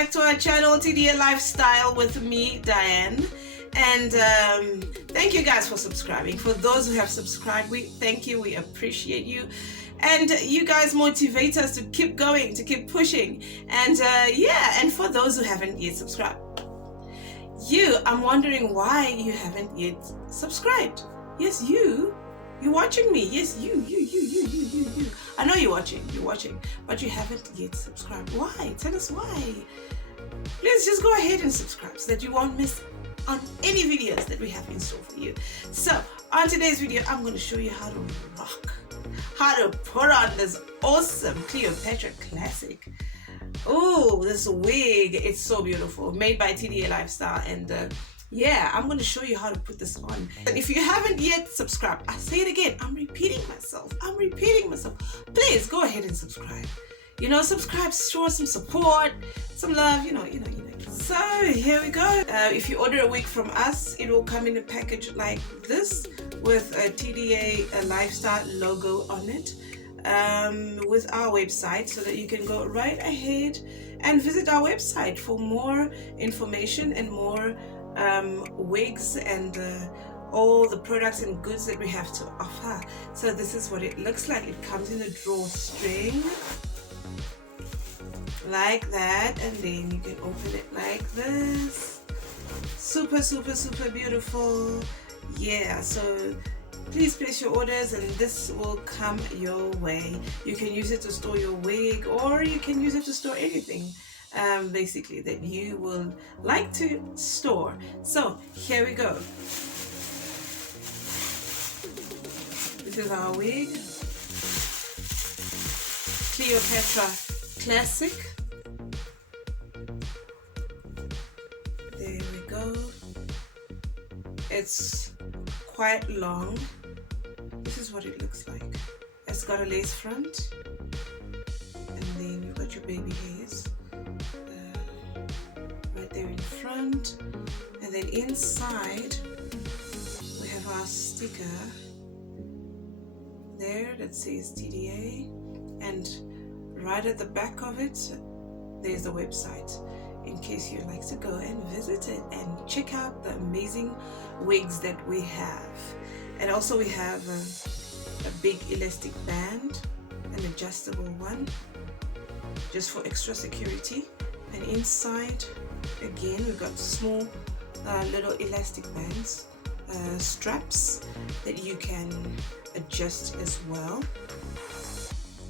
back to our channel, TDA Lifestyle, with me, Diane. And thank you guys for subscribing. For those who have subscribed, we thank you, we appreciate you. And you guys motivate us to keep going, to keep pushing. And yeah, and for those who haven't yet subscribed, I'm wondering why you haven't yet subscribed. Yes, you're watching me. Yes, you. I know you're watching, but you haven't yet subscribed. Why? Tell us why. Please just go ahead and subscribe so that you won't miss on any videos that we have in store for you. So on today's video, I'm going to show you how to rock, how to put on this awesome Cleopatra Classic. Oh, this wig, it's so beautiful, made by TDA Lifestyle. And yeah, I'm going to show you how to put this on. And if you haven't yet subscribed, I say it again, I'm repeating myself. Please go ahead and subscribe. Subscribe, show some support, some love, So here we go. If you order a wig from us, it will come in a package like this with a TDA Lifestyle logo on it, with our website, so that you can go right ahead and visit our website for more information and more wigs and all the products and goods that we have to offer. So this is what it looks like. It comes in a drawstring like that, and then you can open it like this. Super beautiful. Yeah, so please place your orders and this will come your way. You can use it to store your wig, or you can use it to store anything basically that you will like to store. So here we go. This is our wig, Cleopatra Classic. There we go. It's quite long. This is what it looks like. It's got a lace front, and then you've got your baby hairs right there in front, and then inside we have our sticker there that says TDA, and right at the back of it there's the website in case you'd like to go and visit it and check out the amazing wigs that we have. And also we have a big elastic band, an adjustable one, just for extra security. And inside again we've got small little elastic bands, straps that you can adjust as well,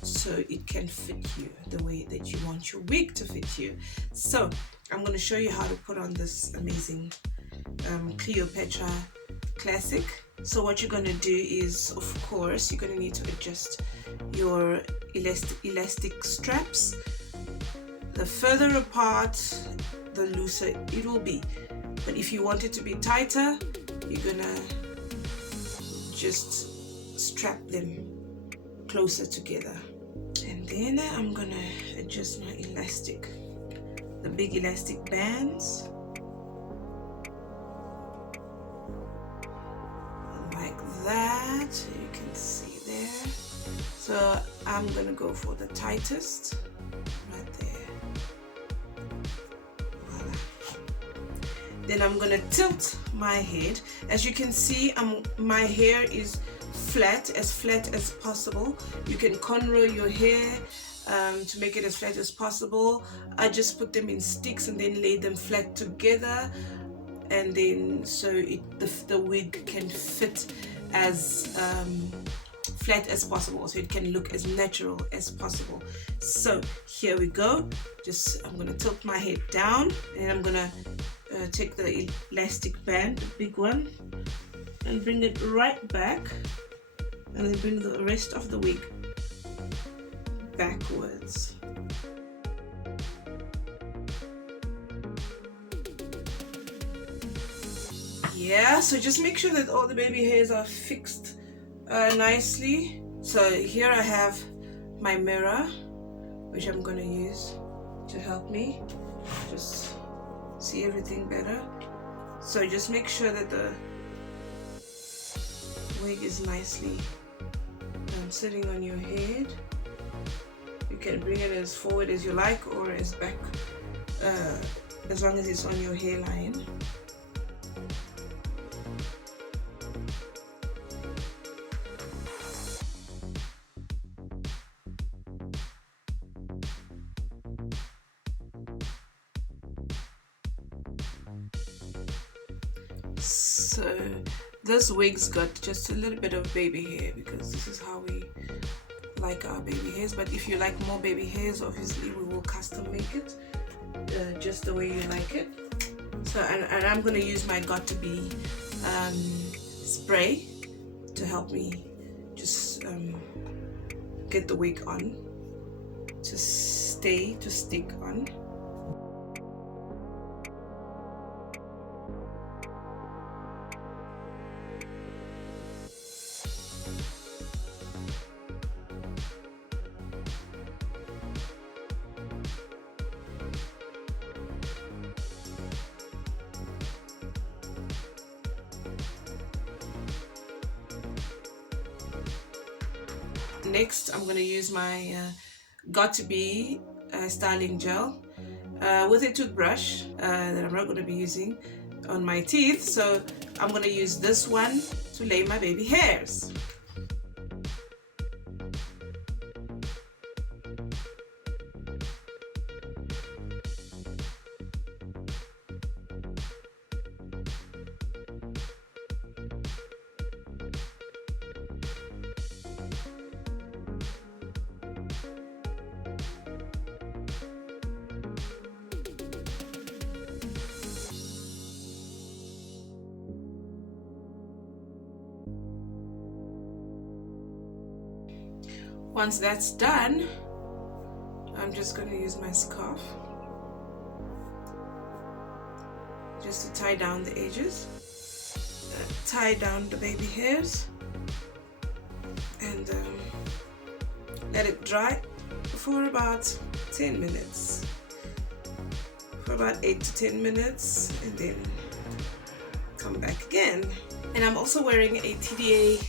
so it can fit you the way that you want your wig to fit you. So I'm going to show you how to put on this amazing Cleopatra Classic. So what you're going to do is, of course, you're going to need to adjust your elastic straps. The further apart, the looser it will be. But if you want it to be tighter, you're going to just strap them closer together. And then I'm going to adjust my elastic, the big elastic bands, like that, you can see there. So I'm going to go for the tightest right there. Voila. Then I'm going to tilt my head. As you can see, my hair is flat as possible. You can cornrow your hair to make it as flat as possible. I just put them in sticks and then lay them flat together, and then so the wig can fit as flat as possible, so it can look as natural as possible. So here we go. I'm going to tilt my head down, and I'm going to take the elastic band, the big one, and bring it right back, and then bring the rest of the wig backwards. Yeah, so just make sure that all the baby hairs are fixed nicely. So here I have my mirror, which I'm going to use to help me just see everything better. So just make sure that the wig is nicely sitting on your head. You can bring it as forward as you like, or as back as long as it's on your hairline. So this wig's got just a little bit of baby hair because this is how we like our baby hairs, but if you like more baby hairs, obviously we will custom make it just the way you like it. So and I'm going to use my Got To Be spray to help me just get the wig on, to stick on. Next, I'm going to use my Got To Be styling gel with a toothbrush that I'm not going to be using on my teeth. So I'm going to use this one to lay my baby hairs. Once that's done, I'm just going to use my scarf just to tie down the edges, tie down the baby hairs, and let it dry for about 10 minutes, for about 8 to 10 minutes, and then come back again. And I'm also wearing a TDA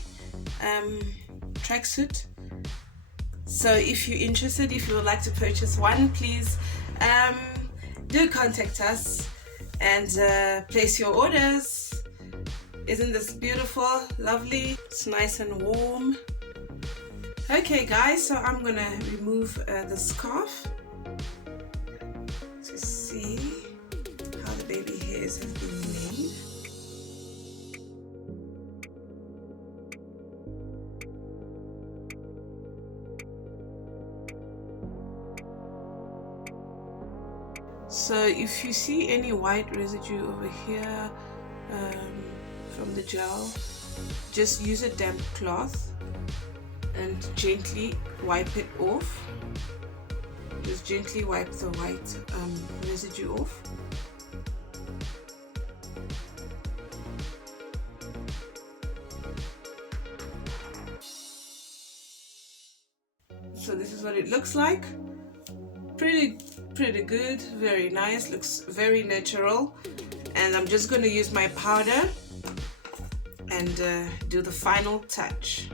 tracksuit. So if you're interested, if you would like to purchase one, please do contact us and place your orders. Isn't this beautiful, lovely? It's nice and warm. Okay guys, so I'm gonna remove the scarf to see how the baby hairs have been made. So if you see any white residue over here from the gel, just use a damp cloth and gently wipe it off. Just gently wipe the white residue off. So this is what it looks like. Pretty good, very nice, looks very natural. And I'm just going to use my powder and do the final touch.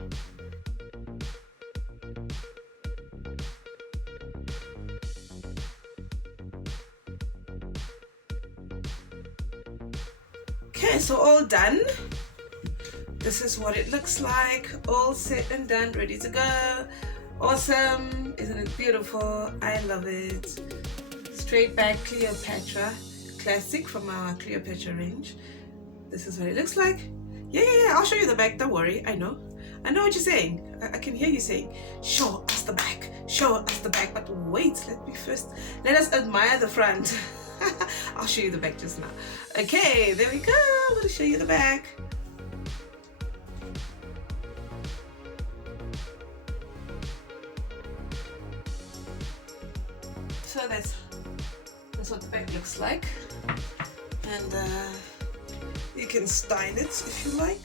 Okay, so all done. This is what it looks like, all set and done, ready to go. Awesome, isn't it beautiful? I love it. Straight back Cleopatra Classic from our Cleopatra range. This is what it looks like. Yeah, I'll show you the back, don't worry. I know what you're saying. I can hear you saying, show us the back, show us the back. But wait, let us admire the front. I'll show you the back just now. Okay, there we go. I'm gonna show you the back. So that's what the back looks like, and you can style it if you like.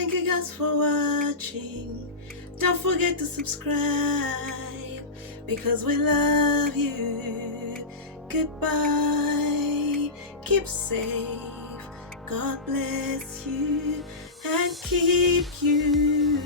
Thank you guys for watching. Don't forget to subscribe because we love you. Goodbye. Keep safe. God bless you and keep you.